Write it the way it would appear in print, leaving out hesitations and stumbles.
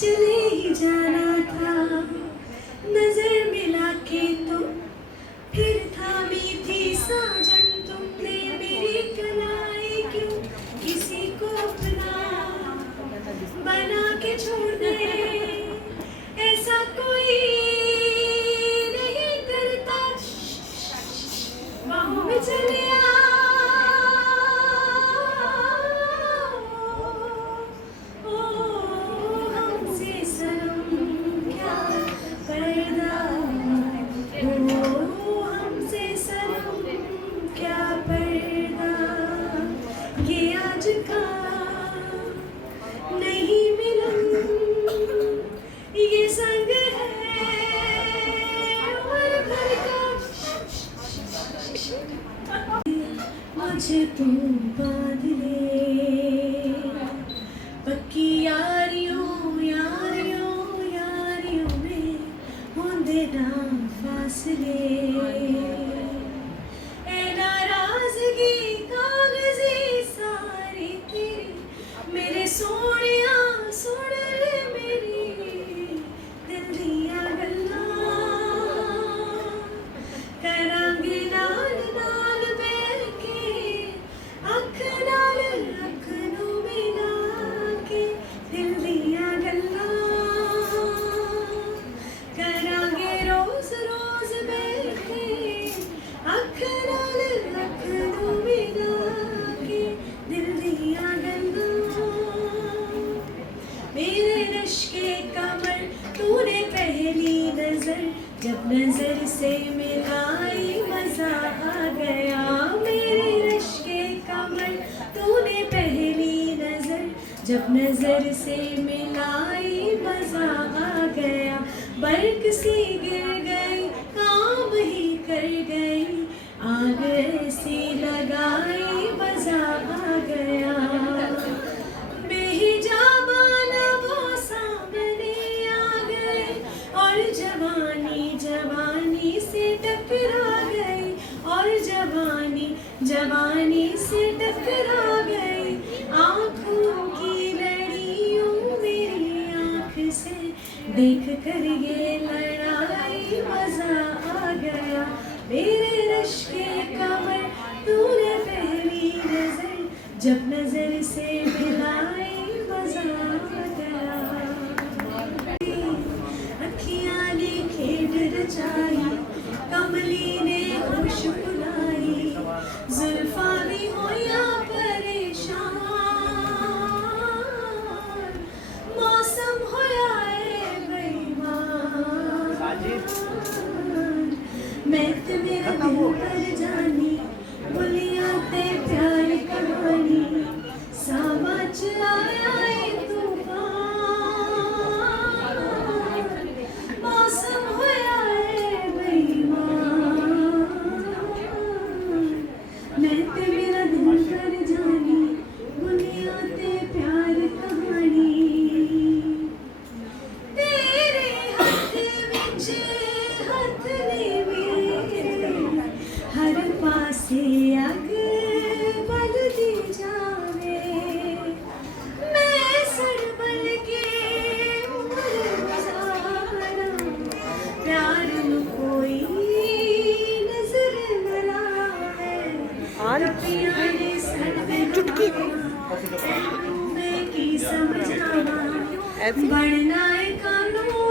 चले ही जाना था। नजर मिला के तुम फिर थामी थी साजन, तुमने मेरी कलाई क्यों किसी को अपना बना के छोड़ दे। ऐसा कोई नहीं करता, बाहों में चले आओ। हमसे सनम क्या पर्दा, हमसे सनम क्या पर्दा, ये आज का नहीं मिलन, ये संग है उम्र भर का। मुझे तू बांध ले पक्की यारियों यारियों यारियों में होंदे ना फासले। ए नाराजगी कागजी सारी तेरी, मेरे सोनिया सुन ले मेरी दिल दिया गल्लां। करांगे नाल नाल बैठ के अख नाल अख नूं मिला के दिल दिया गल्लां। करांगे रोज रोज बैठ के अख नाल अख नूं मिला के दिल दिया गल्लां। मेरे रश्के कमर तूने पहली नजर जब नजर से मिलाई मजा आ गया। मेरे रश्के कमर तूने पहली नजर जब नजर से मिलाई मजा आ गया। बर्क सी गिर गई काम ही कर गई, आग ऐसी लगाई मजा आ गया। बेहिजाबान वो सामने आ गए और जवानी जवानी से टकरा गई, और जवानी जवानी से टकरा गई। आँखों की लड़ियों मेरी आँख से देख कर ये लड़ाई मजा आ गया। मेरे रश्के कमर तूने पहली नजर जब नजर से मिलाई मजा आ गया। अखियाँ ने खेल रचाई, कमली ने होश बुलाई, जुल्फा भी होया परेशान, मौसम होया है बेईमान। मैं ते मेरा दिल पर जानी, बोलियां ते प्यार कहानी, सावा च आया है तूफान, मौसम होया है बेईमान। मैं ते मेरा दिल पर जानी, बोलियां ते प्यार कहानी। तेरे हाथ विच हाथ ने मेरे, हर पासे अग बल दी जावे। मैं सड़बल के उम्र गुजारा, प्यार नूं कोई नजर न लावे। टप्पियां ने सड़बे चुटकी मैं की समझावा, बनना है कानून